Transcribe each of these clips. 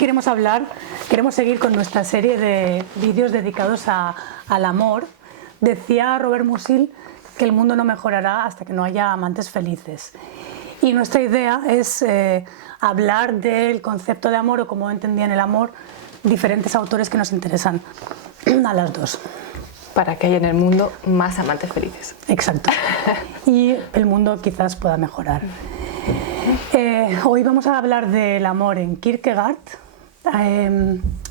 queremos seguir con nuestra serie de vídeos dedicados al amor. Decía Robert Musil que el mundo no mejorará hasta que no haya amantes felices. Y nuestra idea es hablar del concepto de amor o cómo entendían el amor diferentes autores que nos interesan a las dos. Para que haya en el mundo más amantes felices. Exacto. Y el mundo quizás pueda mejorar. Hoy vamos a hablar del amor en Kierkegaard.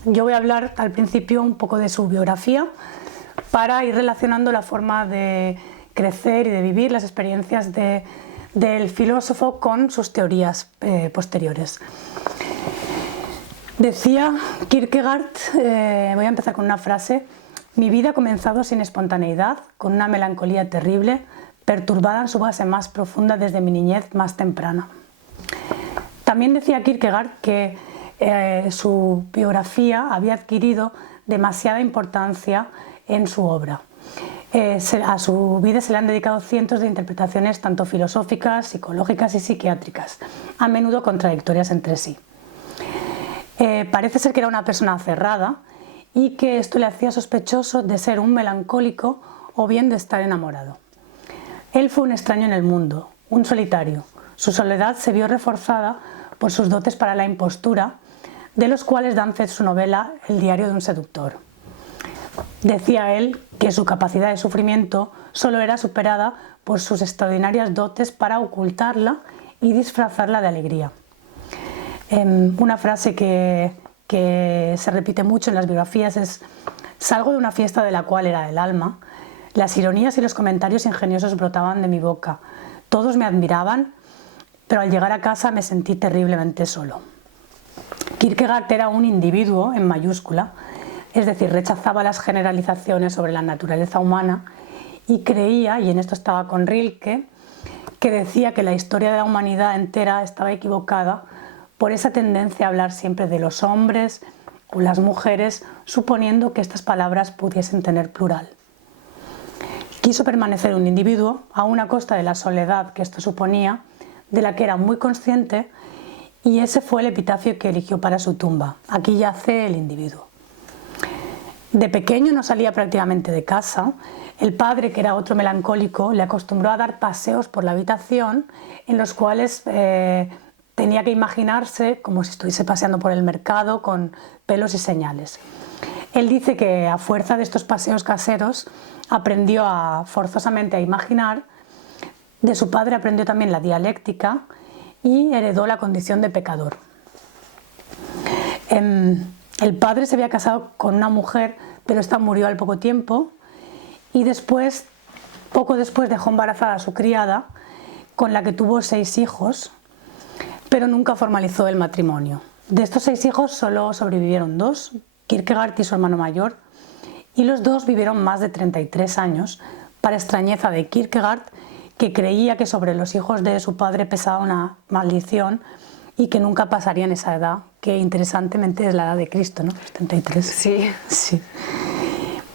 Yo voy a hablar al principio un poco de su biografía para ir relacionando la forma de crecer y de vivir las experiencias del filósofo con sus teorías posteriores. Decía Kierkegaard, voy a empezar con una frase: mi vida ha comenzado sin espontaneidad, con una melancolía terrible, perturbada en su base más profunda desde mi niñez más temprana. También decía Kierkegaard que su biografía había adquirido demasiada importancia en su obra. A su vida se le han dedicado cientos de interpretaciones tanto filosóficas, psicológicas y psiquiátricas, a menudo contradictorias entre sí. Parece ser que era una persona cerrada y que esto le hacía sospechoso de ser un melancólico o bien de estar enamorado. Él fue un extraño en el mundo, un solitario. Su soledad se vio reforzada por sus dotes para la impostura, de los cuales dan fe su novela El diario de un seductor. Decía él que su capacidad de sufrimiento solo era superada por sus extraordinarias dotes para ocultarla y disfrazarla de alegría. Una frase que se repite mucho en las biografías es: salgo de una fiesta de la cual era el alma, las ironías y los comentarios ingeniosos brotaban de mi boca, todos me admiraban, pero al llegar a casa me sentí terriblemente solo. Kierkegaard era un individuo en mayúscula, es decir, rechazaba las generalizaciones sobre la naturaleza humana y creía, y en esto estaba con Rilke, que decía que la historia de la humanidad entera estaba equivocada por esa tendencia a hablar siempre de los hombres o las mujeres, suponiendo que estas palabras pudiesen tener plural. Quiso permanecer un individuo, aun a costa de la soledad que esto suponía, de la que era muy consciente, y ese fue el epitafio que eligió para su tumba: aquí yace el individuo. De pequeño no salía prácticamente de casa. El padre, que era otro melancólico, le acostumbró a dar paseos por la habitación en los cuales tenía que imaginarse como si estuviese paseando por el mercado con pelos y señales. Él dice que a fuerza de estos paseos caseros aprendió forzosamente a imaginar. De su padre aprendió también la dialéctica y heredó la condición de pecador. El padre se había casado con una mujer, pero esta murió al poco tiempo, y poco después dejó embarazada a su criada, con la que tuvo 6 hijos, pero nunca formalizó el matrimonio. De estos 6 hijos solo sobrevivieron 2, Kierkegaard y su hermano mayor, y los 2 vivieron más de 33 años, para extrañeza de Kierkegaard, que creía que sobre los hijos de su padre pesaba una maldición y que nunca pasarían esa edad, que interesantemente es la edad de Cristo, ¿no? 73. Sí. Sí.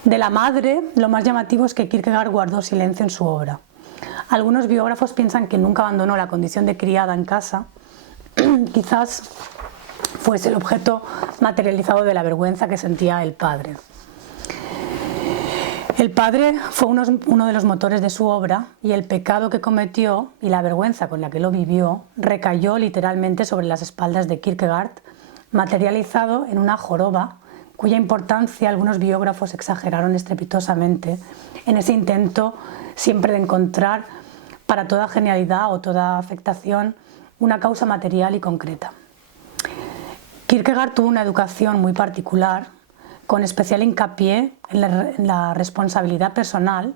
De la madre, lo más llamativo es que Kierkegaard guardó silencio en su obra. Algunos biógrafos piensan que nunca abandonó la condición de criada en casa, quizás fuese el objeto materializado de la vergüenza que sentía el padre. El padre fue uno de los motores de su obra, y el pecado que cometió y la vergüenza con la que lo vivió recayó literalmente sobre las espaldas de Kierkegaard, materializado en una joroba cuya importancia algunos biógrafos exageraron estrepitosamente en ese intento siempre de encontrar para toda genialidad o toda afectación una causa material y concreta. Kierkegaard tuvo una educación muy particular, con especial hincapié en la responsabilidad personal,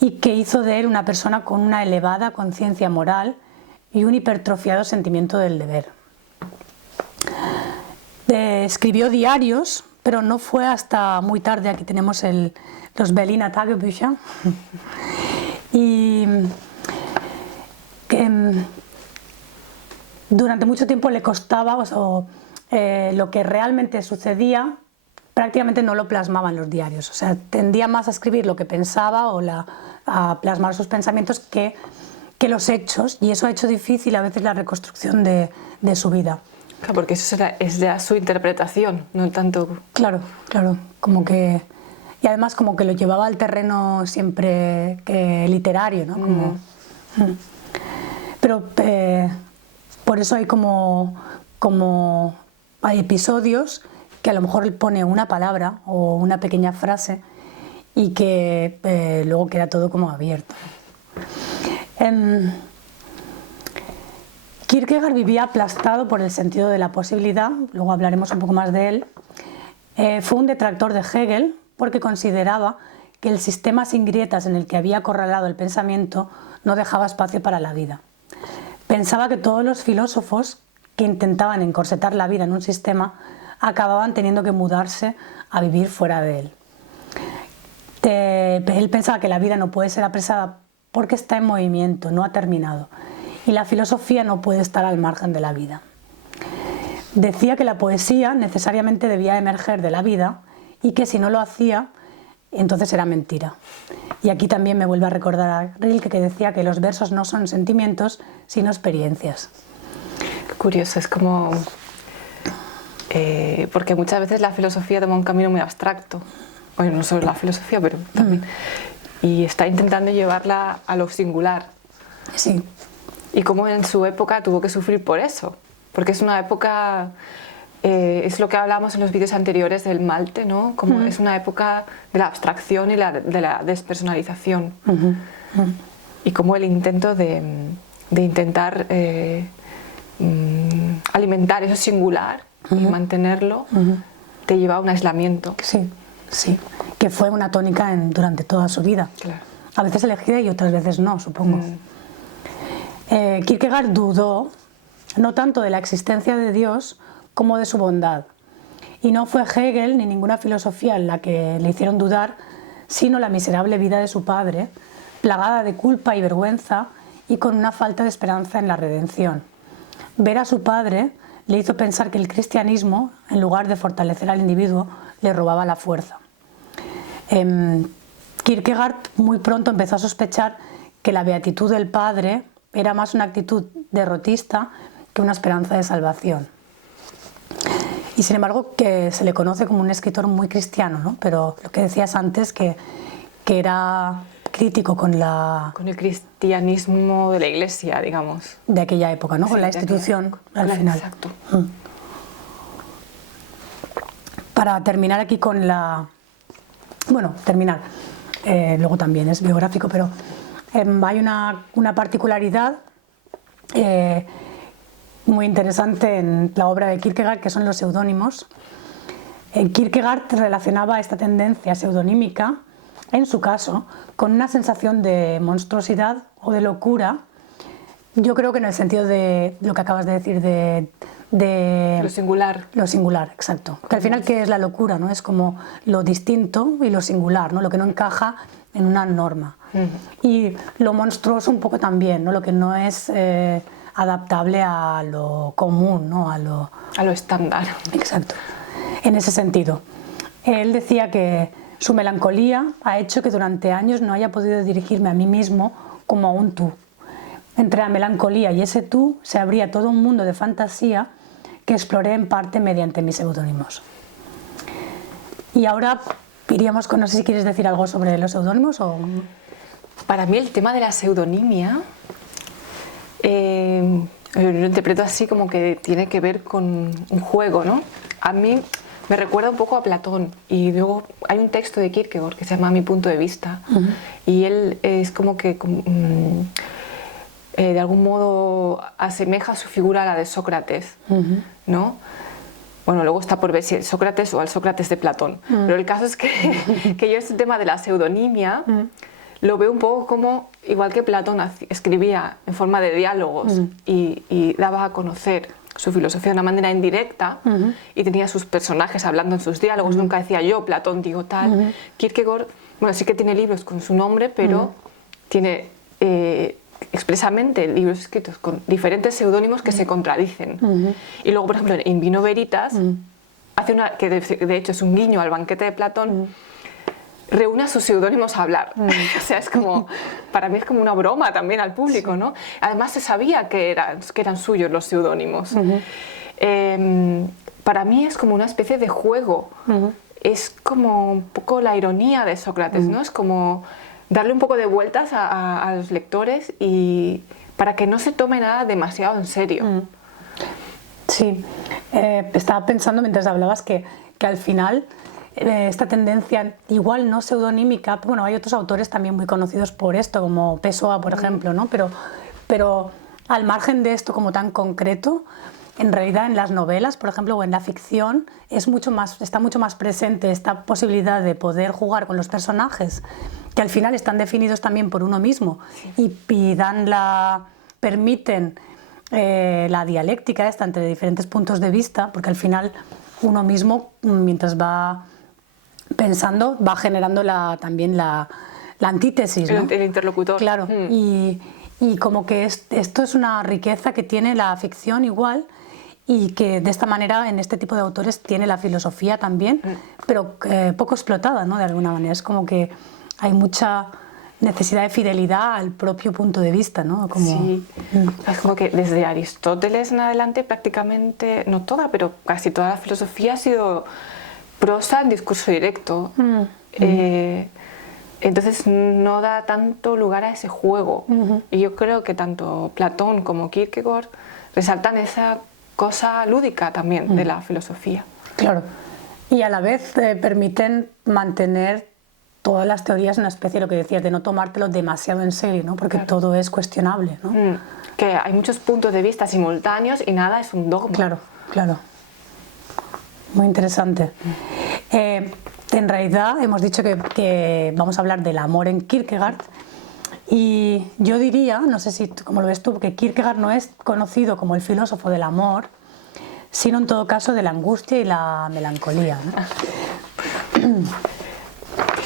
y que hizo de él una persona con una elevada conciencia moral y un hipertrofiado sentimiento del deber. Escribió diarios, pero no fue hasta muy tarde. Aquí tenemos los Berliner Tagebücher, y durante mucho tiempo le costaba, lo que realmente sucedía prácticamente no lo plasmaba en los diarios. O sea, tendía más a escribir lo que pensaba o a plasmar sus pensamientos que los hechos, y eso ha hecho difícil a veces la reconstrucción de su vida. Claro, porque eso es ya su interpretación, no tanto... Claro, como que... Y además como que lo llevaba al terreno siempre literario, ¿no? Pero por eso hay como hay episodios que a lo mejor él pone una palabra o una pequeña frase y que luego queda todo como abierto. Kierkegaard vivía aplastado por el sentido de la posibilidad, luego hablaremos un poco más de él. Fue un detractor de Hegel porque consideraba que el sistema sin grietas en el que había acorralado el pensamiento no dejaba espacio para la vida. Pensaba que todos los filósofos que intentaban encorsetar la vida en un sistema acababan teniendo que mudarse a vivir fuera de él. Él pensaba que la vida no puede ser apresada porque está en movimiento, no ha terminado, y la filosofía no puede estar al margen de la vida. Decía que la poesía necesariamente debía emerger de la vida y que si no lo hacía, entonces era mentira. Y aquí también me vuelve a recordar a Rilke, que decía que los versos no son sentimientos, sino experiencias. Qué curioso, es como... porque muchas veces la filosofía toma un camino muy abstracto. Bueno, no solo la filosofía, pero también. Y está intentando llevarla a lo singular. Sí. Y cómo en su época tuvo que sufrir por eso. Porque es una época... es lo que hablábamos en los vídeos anteriores del Malte, ¿no? Como es una época de la abstracción y de la despersonalización. Y como el intento de intentar alimentar eso singular y mantenerlo te lleva a un aislamiento. Sí, sí. Que fue una tónica durante toda su vida. Claro. A veces elegida y otras veces no, supongo. Kierkegaard dudó no tanto de la existencia de Dios como de su bondad. Y no fue Hegel ni ninguna filosofía en la que le hicieron dudar, sino la miserable vida de su padre, plagada de culpa y vergüenza y con una falta de esperanza en la redención. Ver a su padre le hizo pensar que el cristianismo, en lugar de fortalecer al individuo, le robaba la fuerza. Kierkegaard muy pronto empezó a sospechar que la beatitud del padre era más una actitud derrotista que una esperanza de salvación. Y sin embargo que se le conoce como un escritor muy cristiano, ¿no? Pero lo que decías antes, que era crítico con el cristianismo de la Iglesia, digamos. De aquella época, ¿no? Sí, con la institución al final. Exacto. Para terminar aquí con la... Bueno, terminar, luego también es biográfico, pero hay una particularidad muy interesante en la obra de Kierkegaard, que son los seudónimos. Kierkegaard relacionaba esta tendencia pseudonímica, en su caso, con una sensación de monstruosidad o de locura. Yo creo que en el sentido de lo que acabas de decir, de lo singular. Lo singular, exacto. Que al final, ¿qué es la locura? ¿No? Es como lo distinto y lo singular, ¿no? Lo que no encaja en una norma. Y lo monstruoso un poco también, ¿no? Lo que no es adaptable a lo común, ¿no? A lo estándar. Exacto. En ese sentido. Él decía que su melancolía ha hecho que durante años no haya podido dirigirme a mí mismo como a un tú. Entre la melancolía y ese tú se abría todo un mundo de fantasía que exploré en parte mediante mis seudónimos. Y ahora iríamos con, no sé si quieres decir algo sobre los seudónimos o... Para mí el tema de la pseudonimia lo interpreto así como que tiene que ver con un juego, ¿no? A mí me recuerda un poco a Platón, y luego hay un texto de Kierkegaard que se llama Mi punto de vista, y él es como que de algún modo asemeja su figura a la de Sócrates, ¿no? Bueno, luego está por ver si es Sócrates o al Sócrates de Platón, pero el caso es que yo este tema de la pseudonimia lo veo un poco como, igual que Platón escribía en forma de diálogos y daba a conocer su filosofía de una manera indirecta y tenía sus personajes hablando en sus diálogos, nunca decía yo, Platón, digo tal. Kierkegaard, bueno, sí que tiene libros con su nombre, pero tiene expresamente libros escritos con diferentes seudónimos que se contradicen. Y luego, por ejemplo, en Vino Veritas, hace que de hecho es un guiño al banquete de Platón, reúne a sus seudónimos a hablar. O sea, es como, para mí es como una broma también al público, ¿no? Además se sabía que eran suyos los seudónimos. para mí es como una especie de juego. Es como un poco la ironía de Sócrates, ¿no? Es como darle un poco de vueltas a los lectores y para que no se tome nada demasiado en serio. Sí, estaba pensando mientras hablabas que al final esta tendencia igual no pseudonímica, bueno, hay otros autores también muy conocidos por esto, como Pessoa, por ejemplo, ¿no? Pero al margen de esto como tan concreto, en realidad en las novelas, por ejemplo, o en la ficción, está mucho más presente esta posibilidad de poder jugar con los personajes, que al final están definidos también por uno mismo y permiten la dialéctica esta entre diferentes puntos de vista, porque al final uno mismo, mientras va pensando, va generando también la antítesis, ¿no? El interlocutor. Claro, y como que esto es una riqueza que tiene la ficción igual, y que de esta manera en este tipo de autores tiene la filosofía también, pero poco explotada, ¿no? De alguna manera. Es como que hay mucha necesidad de fidelidad al propio punto de vista, ¿no? Sí, es como que desde Aristóteles en adelante prácticamente, no toda, pero casi toda la filosofía ha sido prosa en discurso directo. Entonces no da tanto lugar a ese juego. Y yo creo que tanto Platón como Kierkegaard resaltan esa cosa lúdica también de la filosofía. Claro, y a la vez permiten mantener todas las teorías en una especie de lo que decías, de no tomártelo demasiado en serio, ¿no? Porque todo es cuestionable, ¿no? Que hay muchos puntos de vista simultáneos y nada es un dogma. Claro, claro. Muy interesante. En realidad hemos dicho que vamos a hablar del amor en Kierkegaard, y yo diría, no sé si como lo ves tú, que Kierkegaard no es conocido como el filósofo del amor, sino en todo caso de la angustia y la melancolía, ¿no?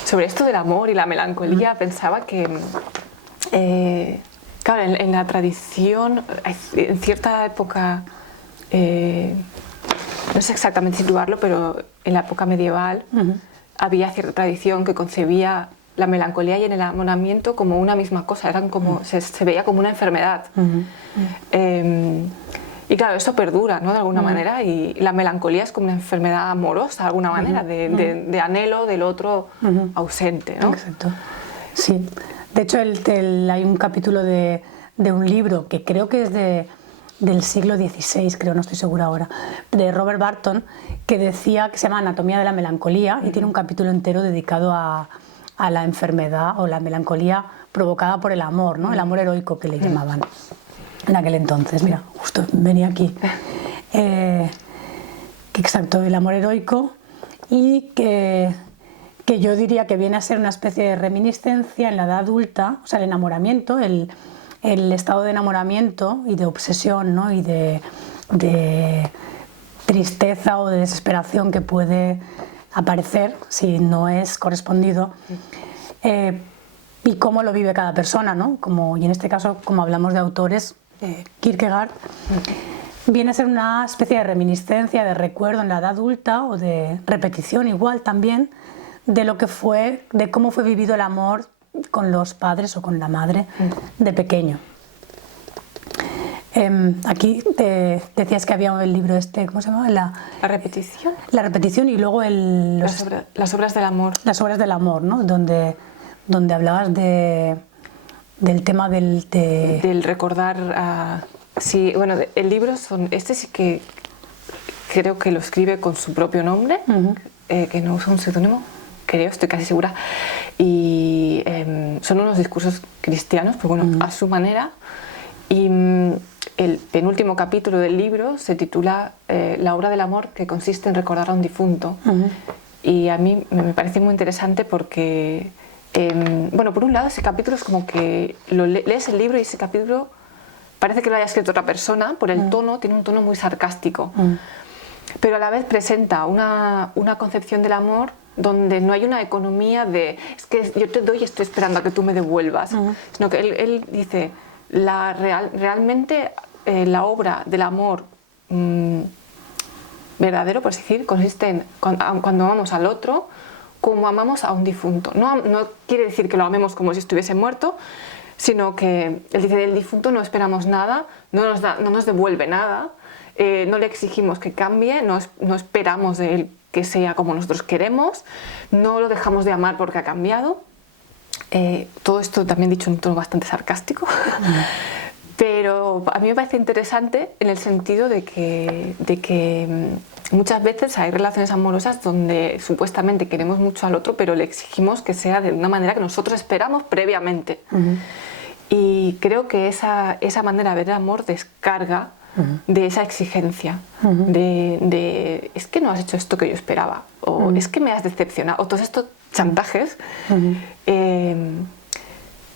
Sobre esto del amor y la melancolía pensaba que, claro, en la tradición, en cierta época, no sé exactamente situarlo, pero en la época medieval había cierta tradición que concebía la melancolía y el enamoramiento como una misma cosa, eran como, se veía como una enfermedad. Y claro, eso perdura, ¿no? De alguna manera, y la melancolía es como una enfermedad amorosa, de alguna manera, de anhelo del otro ausente, ¿no? Exacto. Sí. De hecho, hay un capítulo de un libro que creo que es del siglo XVI, creo, no estoy segura ahora, de Robert Barton, que decía, que se llama Anatomía de la melancolía, y tiene un capítulo entero dedicado a la enfermedad o la melancolía provocada por el amor, ¿no? El amor heroico que le llamaban en aquel entonces. Mira, justo venía aquí. Exacto, el amor heroico, y que yo diría que viene a ser una especie de reminiscencia en la edad adulta, o sea, el enamoramiento, el estado de enamoramiento y de obsesión, ¿no? Y de tristeza o de desesperación que puede aparecer si no es correspondido, y cómo lo vive cada persona, ¿no? Y en este caso, como hablamos de autores, Kierkegaard viene a ser una especie de reminiscencia, de recuerdo en la edad adulta, o de repetición igual también, de lo que fue, de cómo fue vivido el amor con los padres o con la madre de pequeño. Aquí decías que había el libro este, ¿cómo se llama? La repetición. La repetición, y luego las obras del amor. Las obras del amor, ¿no? Donde hablabas del tema del recordar. Sí, bueno, el libro este sí que creo que lo escribe con su propio nombre, que no usa un seudónimo, creo, estoy casi segura. Y son unos discursos cristianos, pues bueno, a su manera. Y el penúltimo capítulo del libro se titula La obra del amor, que consiste en recordar a un difunto. Y a mí me parece muy interesante porque, bueno, por un lado ese capítulo es como que lees el libro y ese capítulo parece que lo haya escrito otra persona, por el tono, tiene un tono muy sarcástico. Pero a la vez presenta una concepción del amor donde no hay una economía de es que yo te doy y estoy esperando a que tú me devuelvas, sino que él dice realmente la obra del amor verdadero, por así decir, consiste en cuando amamos al otro como amamos a un difunto. No quiere decir que lo amemos como si estuviese muerto, sino que él dice del difunto no esperamos nada, no nos devuelve nada, no le exigimos que cambie, no esperamos de él que sea como nosotros queremos, no lo dejamos de amar porque ha cambiado. Todo esto también dicho en un tono bastante sarcástico, pero a mí me parece interesante en el sentido de que muchas veces hay relaciones amorosas donde supuestamente queremos mucho al otro, pero le exigimos que sea de una manera que nosotros esperamos previamente. Y creo que esa manera de ver el amor descarga de esa exigencia, de es que no has hecho esto que yo esperaba, o es que me has decepcionado, o todos estos chantajes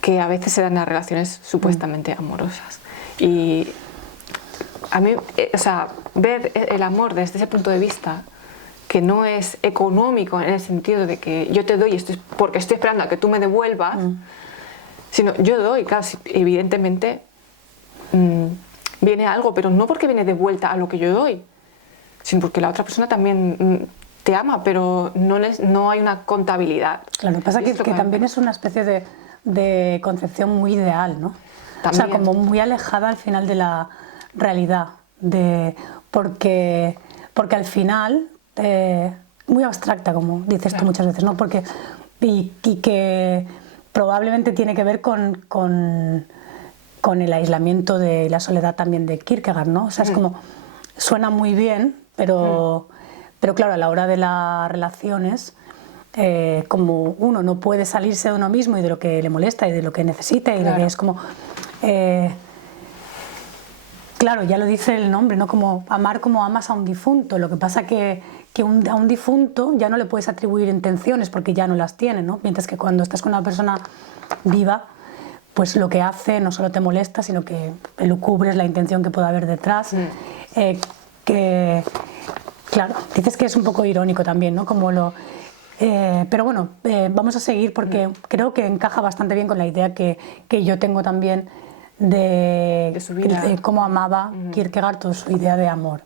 que a veces se dan en las relaciones supuestamente amorosas. Y a mí, o sea, ver el amor desde ese punto de vista, que no es económico en el sentido de que yo te doy esto porque estoy esperando a que tú me devuelvas, sino yo doy, claro, evidentemente viene algo, pero no porque viene de vuelta a lo que yo doy, sino porque la otra persona también te ama, pero no hay una contabilidad. Claro, lo que pasa es que también es una especie de concepción muy ideal, ¿no? También. O sea, como muy alejada al final de la realidad, porque al final, muy abstracta, como dices tú muchas veces, ¿no? Y que probablemente tiene que ver con el aislamiento de la soledad también de Kierkegaard, ¿no? O sea, es como, suena muy bien, pero claro, a la hora de las relaciones, como uno no puede salirse de uno mismo y de lo que le molesta y de lo que necesita y de lo que es como... claro, ya lo dice el nombre, ¿no? Como amar como amas a un difunto. Lo que pasa que a un difunto ya no le puedes atribuir intenciones porque ya no las tiene, ¿no? Mientras que cuando estás con una persona viva, pues lo que hace no solo te molesta, sino que elucubres la intención que pueda haber detrás. Claro, dices que es un poco irónico también, ¿no? Pero bueno, vamos a seguir porque creo que encaja bastante bien con la idea que yo tengo también de cómo amaba Kierkegaard, toda su idea de amor.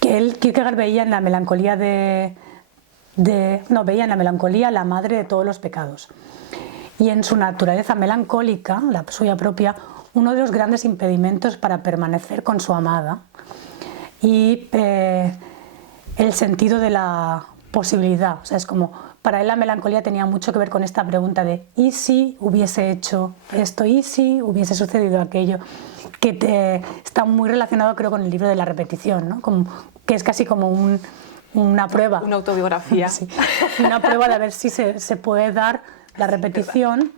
Kierkegaard veía en la melancolía veía en la melancolía la madre de todos los pecados. Y en su naturaleza melancólica, la suya propia, uno de los grandes impedimentos para permanecer con su amada y el sentido de la posibilidad. O sea, es como, para él la melancolía tenía mucho que ver con esta pregunta de ¿y si hubiese hecho esto? ¿Y si hubiese sucedido aquello? Que está muy relacionado, creo, con el libro de la repetición, ¿no? Que es casi como una prueba. Una autobiografía. Sí, una prueba de ver si se puede dar la repetición.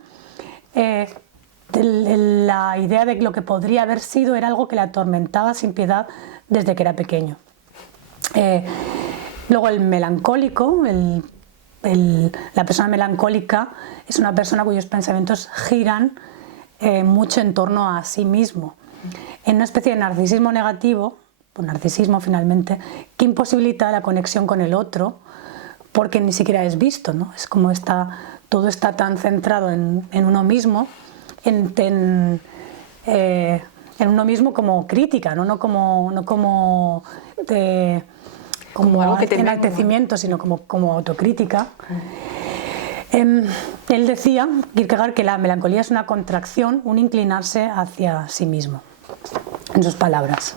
La idea de que lo que podría haber sido era algo que le atormentaba sin piedad desde que era pequeño. Luego el melancólico, la persona melancólica es una persona cuyos pensamientos giran mucho en torno a sí mismo, en una especie de narcisismo negativo, pues narcisismo finalmente, que imposibilita la conexión con el otro porque ni siquiera es visto, ¿no? Es como todo está tan centrado en uno mismo, en uno mismo como crítica, no como algo que enaltecimiento, sino como autocrítica. Él decía, Kierkegaard, que la melancolía es una contracción, un inclinarse hacia sí mismo, en sus palabras.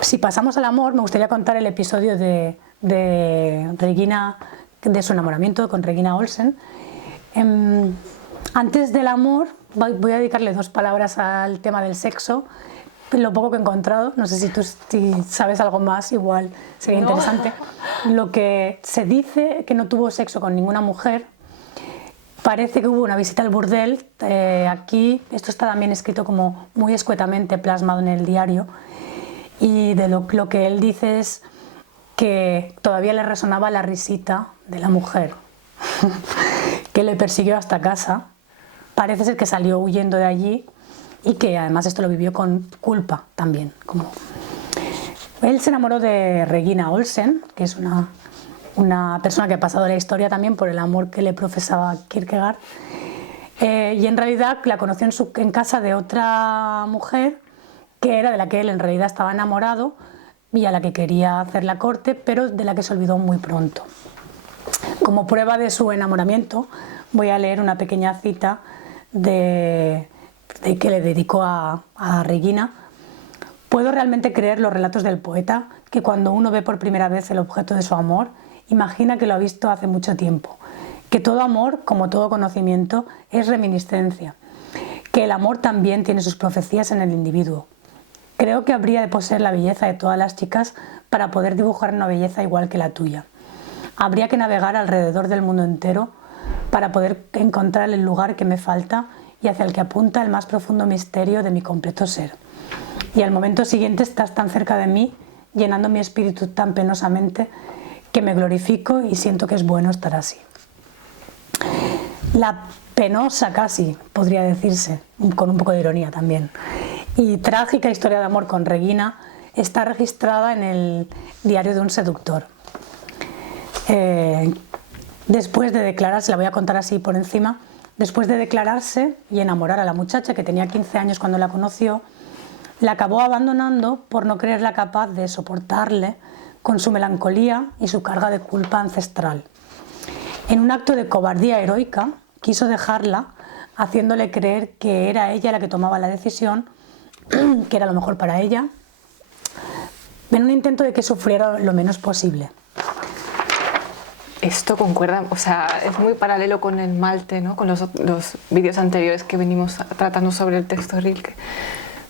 Si pasamos al amor, me gustaría contar el episodio de Regina, de su enamoramiento con Regina Olsen. Antes del amor, voy a dedicarle 2 palabras al tema del sexo, lo poco que he encontrado. No sé si tú sabes algo más, igual sería interesante. Lo que se dice que no tuvo sexo con ninguna mujer, parece que hubo una visita al burdel. Aquí, esto está también escrito como muy escuetamente plasmado en el diario, y de lo que él dice es que todavía le resonaba la risita de la mujer que le persiguió hasta casa. Parece ser que salió huyendo de allí y que además esto lo vivió con culpa también. Él se enamoró de Regina Olsen, que es una persona que ha pasado la historia también por el amor que le profesaba Kierkegaard, y en realidad la conoció en casa de otra mujer que era de la que él en realidad estaba enamorado y a la que quería hacer la corte, pero de la que se olvidó muy pronto. Como prueba de su enamoramiento voy a leer una pequeña cita que le dedicó a Regina, puedo realmente creer los relatos del poeta, que cuando uno ve por primera vez el objeto de su amor, imagina que lo ha visto hace mucho tiempo, que todo amor, como todo conocimiento, es reminiscencia, que el amor también tiene sus profecías en el individuo. Creo que habría de poseer la belleza de todas las chicas para poder dibujar una belleza igual que la tuya. Habría que navegar alrededor del mundo entero para poder encontrar el lugar que me falta y hacia el que apunta el más profundo misterio de mi completo ser. Y al momento siguiente estás tan cerca de mí, llenando mi espíritu tan penosamente, que me glorifico y siento que es bueno estar así. La penosa casi, podría decirse, con un poco de ironía también, y trágica historia de amor con Regina está registrada en el diario de un seductor. Después de declararse, la voy a contar así por encima, después de declararse y enamorar a la muchacha, que tenía 15 años cuando la conoció, la acabó abandonando por no creerla capaz de soportarle con su melancolía y su carga de culpa ancestral. En un acto de cobardía heroica, quiso dejarla, haciéndole creer que era ella la que tomaba la decisión, que era lo mejor para ella, en un intento de que sufriera lo menos posible. Esto concuerda, o sea, es muy paralelo con el Malte, ¿no? Con los vídeos anteriores que venimos tratando sobre el texto Rilke,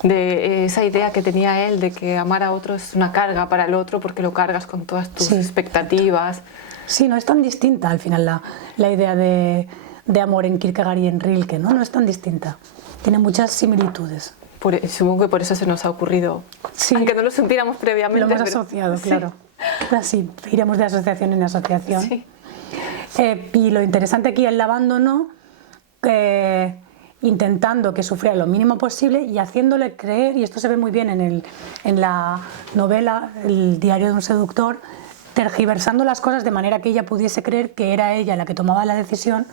de esa idea que tenía él de que amar a otro es una carga para el otro porque lo cargas con todas tus expectativas. Sí, no es tan distinta al final la idea de amor en Kierkegaard y en Rilke, ¿no? No es tan distinta, tiene muchas similitudes. Supongo que por eso se nos ha ocurrido, aunque no lo supiéramos previamente. Lo hemos asociado, claro. Así, iremos de asociación en asociación. Sí. Y lo interesante aquí es el abandono, intentando que sufriera lo mínimo posible y haciéndole creer, y esto se ve muy bien en la novela El diario de un seductor, tergiversando las cosas de manera que ella pudiese creer que era ella la que tomaba la decisión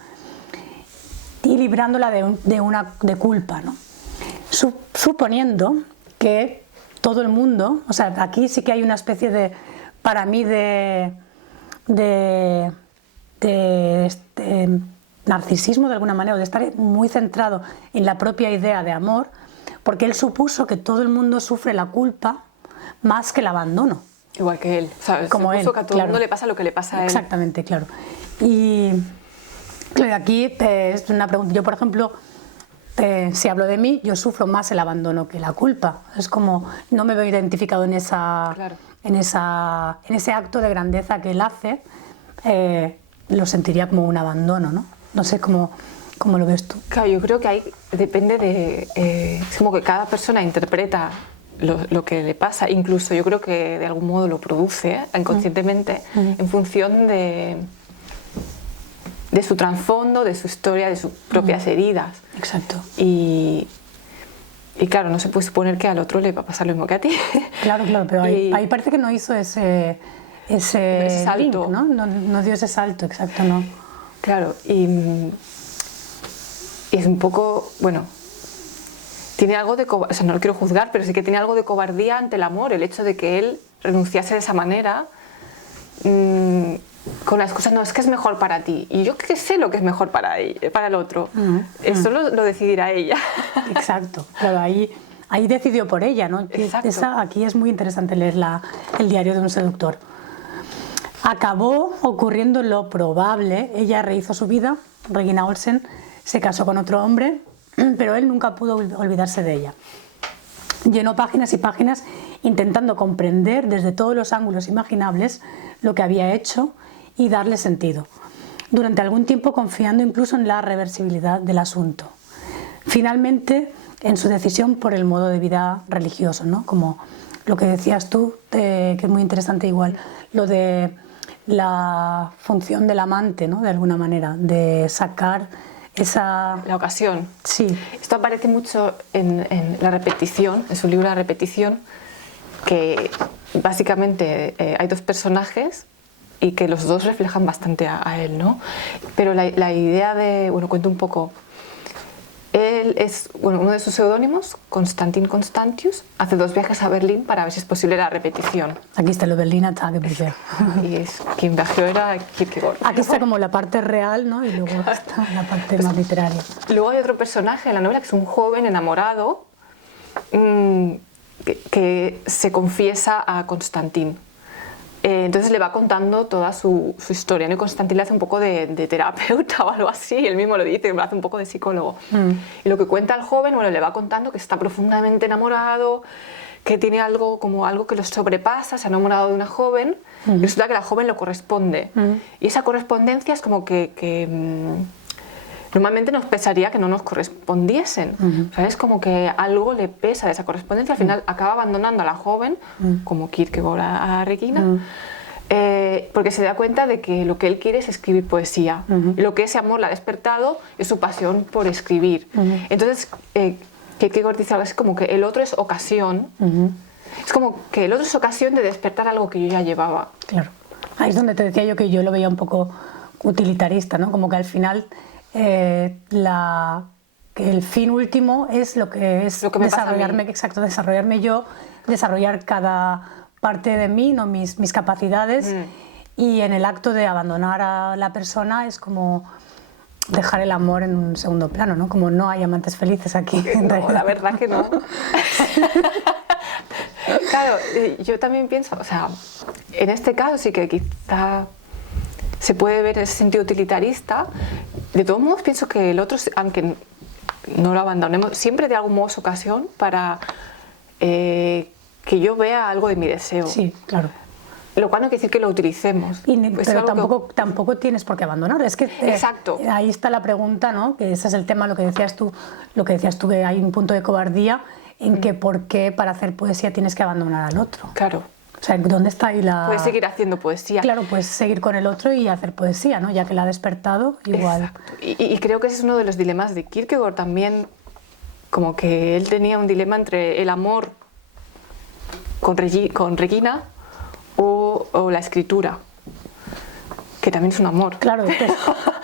y librándola de culpa, ¿no? Suponiendo que todo el mundo, o sea, aquí sí que hay una especie de, para mí, de narcisismo de alguna manera, o de estar muy centrado en la propia idea de amor, porque él supuso que todo el mundo sufre la culpa más que el abandono. Igual que él, ¿sabes? Como él, que a todo el mundo le pasa lo que le pasa a él. Exactamente, claro. Y claro, aquí es una pregunta. Yo, por ejemplo, si hablo de mí, yo sufro más el abandono que la culpa. Es como, no me veo identificado en ese acto de grandeza que él hace, lo sentiría como un abandono, ¿no? No sé cómo lo ves tú. Claro, yo creo que ahí depende de... es como que cada persona interpreta lo que le pasa, incluso yo creo que de algún modo lo produce inconscientemente en función de su trasfondo, de su historia, de sus propias heridas. Exacto. Y claro, no se puede suponer que al otro le va a pasar lo mismo que a ti. Claro, pero ahí parece que no hizo ese salto, link, ¿no? No dio ese salto, exacto, no. Claro, y es un poco, bueno, tiene algo de, o sea, no lo quiero juzgar, pero sí que tiene algo de cobardía ante el amor, el hecho de que él renunciase de esa manera, con las cosas, no, es que es mejor para ti, y yo que sé lo que es mejor para el otro, eso lo decidirá ella. Exacto, claro, ahí decidió por ella, ¿no? Aquí es muy interesante leer el diario de un seductor. Acabó ocurriendo lo probable, ella rehizo su vida, Regina Olsen se casó con otro hombre, pero él nunca pudo olvidarse de ella. Llenó páginas y páginas intentando comprender desde todos los ángulos imaginables lo que había hecho y darle sentido, durante algún tiempo confiando incluso en la reversibilidad del asunto. Finalmente, en su decisión por el modo de vida religioso, ¿no? Como lo que decías tú, que es muy interesante igual, lo de la función del amante, ¿no? De alguna manera, de sacar la ocasión. Sí. Esto aparece mucho en La repetición, en su libro La repetición, que básicamente hay dos personajes y que los dos reflejan bastante a él, ¿no? Pero la idea de, bueno, cuento un poco, él es, bueno, uno de sus seudónimos, Konstantin Constantius, hace 2 viajes a Berlín para ver si es posible la repetición. Aquí está lo Berliner Tagebücher. Y quien viajó era Kierkegaard. Aquí está como la parte real, ¿no? Y luego está la parte más literaria. Luego hay otro personaje en la novela que es un joven enamorado que se confiesa a Constantin. Entonces le va contando toda su historia, ¿no? Y Constantin le hace un poco de terapeuta o algo así, él mismo lo dice, le hace un poco de psicólogo. Y lo que cuenta el joven, bueno, le va contando que está profundamente enamorado, que tiene algo que lo sobrepasa, se ha enamorado de una joven, y resulta que la joven lo corresponde. Y esa correspondencia es como que normalmente nos pesaría que no nos correspondiesen. O sea, es como que algo le pesa de esa correspondencia, al final acaba abandonando a la joven, como Kierkegaard a Regina, porque se da cuenta de que lo que él quiere es escribir poesía. Y lo que ese amor le ha despertado es su pasión por escribir. Entonces, Kierkegaard dice algo así como que el otro es ocasión. Es como que el otro es ocasión de despertar algo que yo ya llevaba. Claro. Ahí es donde te decía yo que yo lo veía un poco utilitarista, ¿no? Como que al final que el fin último es lo que es desarrollarme, exacto, desarrollarme yo, desarrollar cada parte de mí, ¿no? mis capacidades, y en el acto de abandonar a la persona es como dejar el amor en un segundo plano, ¿no? Como no hay amantes felices aquí. No, la verdad que no. Claro, yo también pienso, o sea, en este caso sí que quizá se puede ver ese sentido utilitarista. De todos modos pienso que el otro, aunque no lo abandonemos, siempre de algún modo es ocasión para que yo vea algo de mi deseo. Sí, claro. Lo cual no quiere decir que lo utilicemos. Pero tampoco tienes por qué abandonarlo. Es que exacto. Ahí está la pregunta, ¿no? Que ese es el tema, lo que decías tú, que hay un punto de cobardía en que por qué para hacer poesía tienes que abandonar al otro. Claro. O sea, ¿dónde está ahí la...? Puedes seguir haciendo poesía. Claro, puedes seguir con el otro y hacer poesía, ¿no? Ya que la ha despertado, igual. Exacto. Y creo que ese es uno de los dilemas de Kierkegaard también, como que él tenía un dilema entre el amor con Regina o la escritura, que también es un amor. Claro,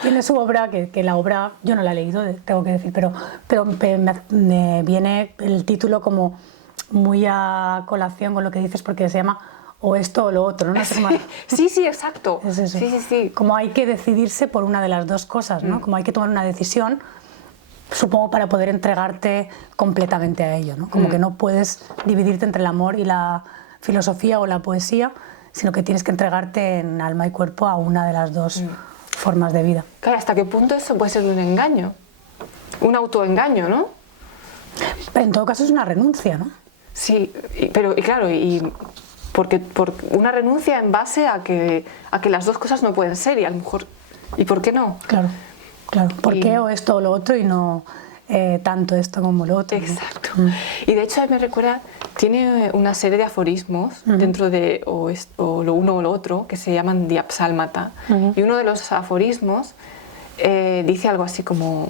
tiene su obra, que la obra, yo no la he leído, tengo que decir, pero me viene el título como muy a colación con lo que dices, porque se llama o esto o lo otro, ¿no? Sí, exacto. Es eso. Sí. Como hay que decidirse por una de las dos cosas, ¿no? Como hay que tomar una decisión, supongo, para poder entregarte completamente a ello, ¿no? Como que no puedes dividirte entre el amor y la filosofía o la poesía, sino que tienes que entregarte en alma y cuerpo a una de las dos formas de vida. Claro, ¿hasta qué punto eso puede ser un engaño? Un autoengaño, ¿no? En todo caso es una renuncia, ¿no? Sí, pero porque por una renuncia en base a que las dos cosas no pueden ser, y a lo mejor, ¿y por qué no? Claro. ¿Por qué o esto o lo otro y no tanto esto como lo otro? Exacto. Y de hecho me recuerda, tiene una serie de aforismos dentro de o lo uno o lo otro que se llaman diapsálmata. Y uno de los aforismos dice algo así como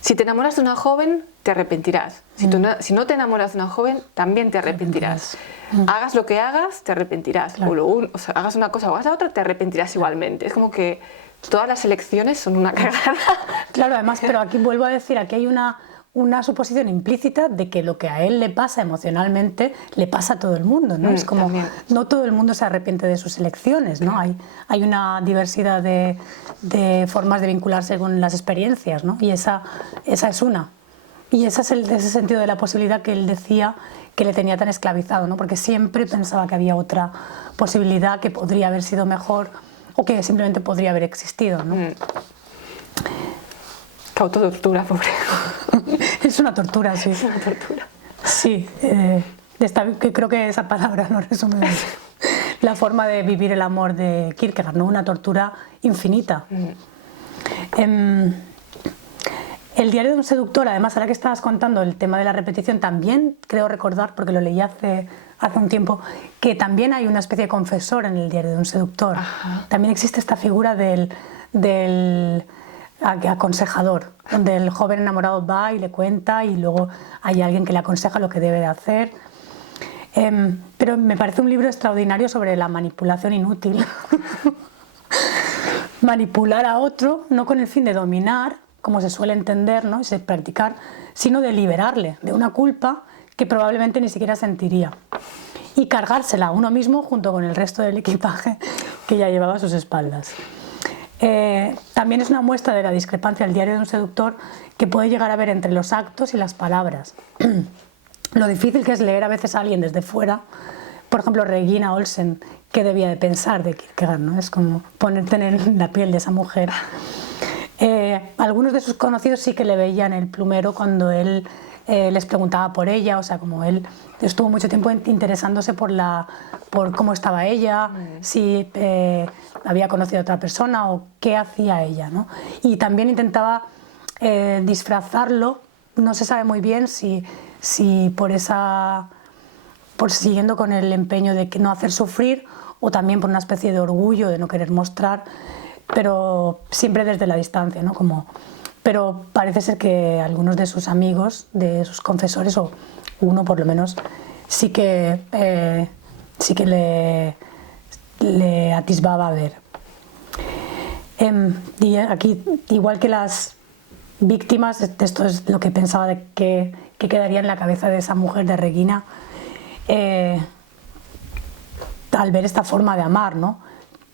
si te enamoras de una joven, te arrepentirás. Si no te enamoras de una joven, también te arrepentirás. Hagas lo que hagas, te arrepentirás. Claro. O sea, hagas una cosa o hagas la otra, te arrepentirás igualmente. Es como que todas las elecciones son una cagada. Claro, además, pero aquí vuelvo a decir, aquí hay una suposición implícita de que lo que a él le pasa emocionalmente le pasa a todo el mundo, ¿no? Es como, también. no todo el mundo se arrepiente de sus elecciones, ¿no? Hay una diversidad de formas de vincularse con las experiencias, ¿no? Y esa es una. Y ese es ese sentido de la posibilidad que él decía que le tenía tan esclavizado, ¿no? Porque siempre pensaba que había otra posibilidad que podría haber sido mejor o que simplemente podría haber existido, ¿no? Qué autotortura, pobre. Es una tortura, sí. Es una tortura. Sí, que creo que esa palabra no resume bien la forma de vivir el amor de Kierkegaard, ¿no? Una tortura infinita. El diario de un seductor, además, ahora que estabas contando el tema de la repetición, también creo recordar, porque lo leí hace un tiempo, que también hay una especie de confesor en el diario de un seductor. Ajá. También existe esta figura del aconsejador, donde el joven enamorado va y le cuenta y luego hay alguien que le aconseja lo que debe de hacer. Pero me parece un libro extraordinario sobre la manipulación inútil. manipular a otro, no con el fin de dominar, como se suele entender, ¿no? Y practicar, sino de liberarle de una culpa que probablemente ni siquiera sentiría. Y cargársela a uno mismo junto con el resto del equipaje que ya llevaba a sus espaldas. También es una muestra de la discrepancia del diario de un seductor que puede llegar a ver entre los actos y las palabras. Lo difícil que es leer a veces a alguien desde fuera. Por ejemplo, Regina Olsen, ¿qué debía de pensar de Kierkegaard, ¿no? Es como ponerte en la piel de esa mujer. Algunos de sus conocidos sí que le veían el plumero cuando él les preguntaba por ella, o sea, como él estuvo mucho tiempo interesándose por cómo estaba ella, si había conocido a otra persona o qué hacía ella, ¿no? Y también intentaba disfrazarlo, no se sabe muy bien si siguiendo con el empeño de no hacer sufrir o también por una especie de orgullo de no querer mostrar, pero siempre desde la distancia, ¿no? Pero parece ser que algunos de sus amigos, de sus confesores, o uno por lo menos, sí que le atisbaba a ver. Y aquí, igual que las víctimas, esto es lo que pensaba de que quedaría en la cabeza de esa mujer, de Regina, al ver esta forma de amar, ¿no?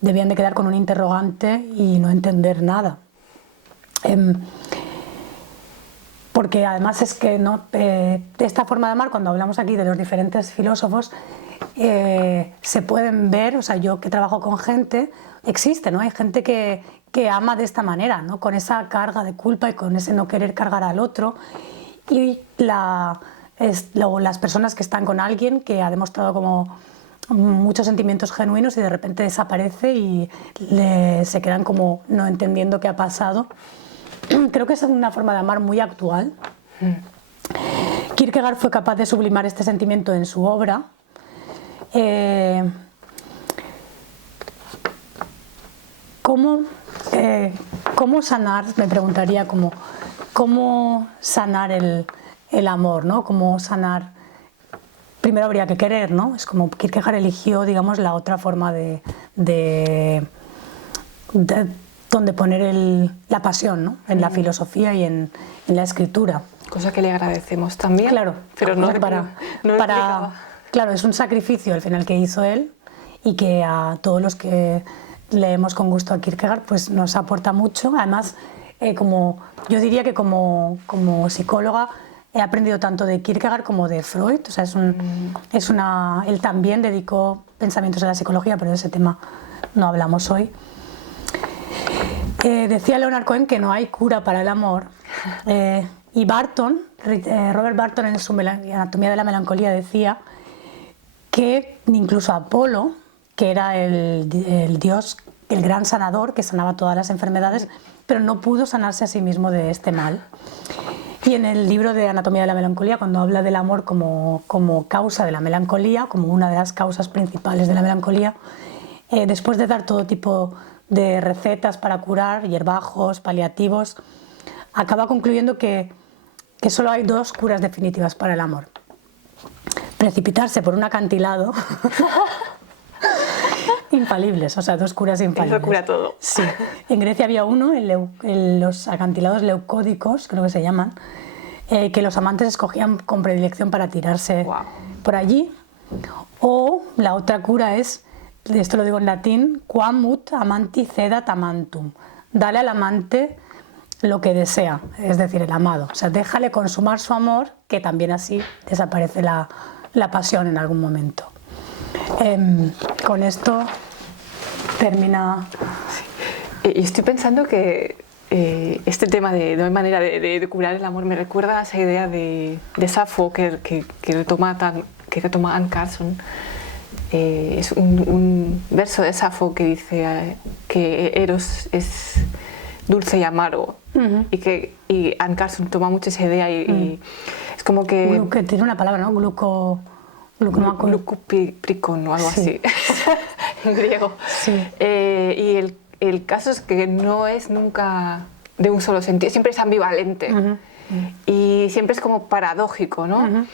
Debían de quedar con un interrogante y no entender nada. Porque además es que ¿no? Esta forma de amar, cuando hablamos aquí de los diferentes filósofos, se pueden ver, o sea, yo que trabajo con gente, existe, ¿no? Hay gente que ama de esta manera, ¿no? Con esa carga de culpa y con ese no querer cargar al otro. Y luego las personas que están con alguien que ha demostrado como muchos sentimientos genuinos y de repente desaparece y se quedan como no entendiendo qué ha pasado. Creo que es una forma de amar muy actual. Kierkegaard fue capaz de sublimar este sentimiento en su obra. ¿Cómo sanar? Me preguntaría cómo sanar el amor, ¿no? Cómo sanar. Primero habría que querer, ¿no? Es como Kierkegaard eligió, digamos, la otra forma de donde poner la pasión, ¿no? En la filosofía y en la escritura. Cosa que le agradecemos también. Claro, pero claro, es un sacrificio al final que hizo él y que a todos los que leemos con gusto a Kierkegaard pues nos aporta mucho. Además, yo diría que como psicóloga he aprendido tanto de Kierkegaard como de Freud. O sea, él también dedicó pensamientos a la psicología, pero de ese tema no hablamos hoy. Decía Leonard Cohen que no hay cura para el amor. Y Robert Barton en su Anatomía de la Melancolía decía que incluso Apolo, que era el dios, el gran sanador que sanaba todas las enfermedades, pero no pudo sanarse a sí mismo de este mal. Y en el libro de Anatomía de la Melancolía, cuando habla del amor como causa de la melancolía, como una de las causas principales de la melancolía, después de dar todo tipo de recetas para curar, hierbajos, paliativos, acaba concluyendo que solo hay dos curas definitivas para el amor. Precipitarse por un acantilado, infalibles, o sea, dos curas infalibles. Eso cura todo. Sí. En Grecia había uno, en los acantilados leucódicos, creo que se llaman, que los amantes escogían con predilección para tirarse por allí. O la otra cura es, esto lo digo en latín, quam ut amanti cedat amantum. Dale al amante lo que desea, es decir, el amado. O sea, déjale consumar su amor, que también así desaparece la pasión en algún momento. Con esto termina. Y estoy pensando que este tema de no hay manera de curar el amor me recuerda a esa idea de Safo que retoma Anne Carson. Es un verso de Safo que dice que Eros es dulce y amargo. Y Anne Carson toma mucho esa idea y es como que tiene una palabra, ¿no? Glucupricon o algo así, en griego. Sí. Y el caso es que no es nunca de un solo sentido, siempre es ambivalente y siempre es como paradójico, ¿no?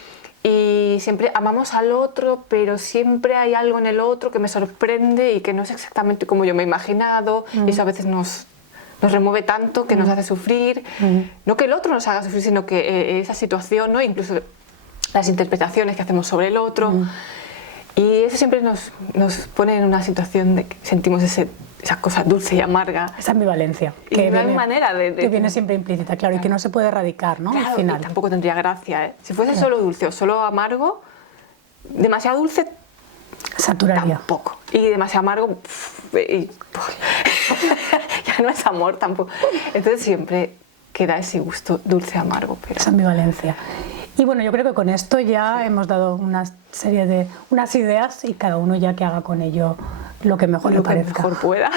y siempre amamos al otro, pero siempre hay algo en el otro que me sorprende y que no es exactamente como yo me he imaginado, y eso a veces nos remueve tanto que nos hace sufrir. No que el otro nos haga sufrir, sino que esa situación, ¿no? Incluso las interpretaciones que hacemos sobre el otro. Y eso siempre nos pone en una situación de que sentimos esa cosa dulce y amarga. Esa ambivalencia. Y no hay manera que viene siempre implícita, claro, y que no se puede erradicar, ¿no? Claro, al final. y tampoco tendría gracia, ¿eh? Si fuese solo dulce o solo amargo, demasiado dulce Saturaría. tampoco. Y demasiado amargo, ya no es amor tampoco. Entonces siempre queda ese gusto dulce-amargo. Pero... Esa ambivalencia. Y bueno, yo creo que con esto ya hemos dado una serie de unas ideas y cada uno ya que haga con ello lo que mejor le parezca. Lo que mejor pueda.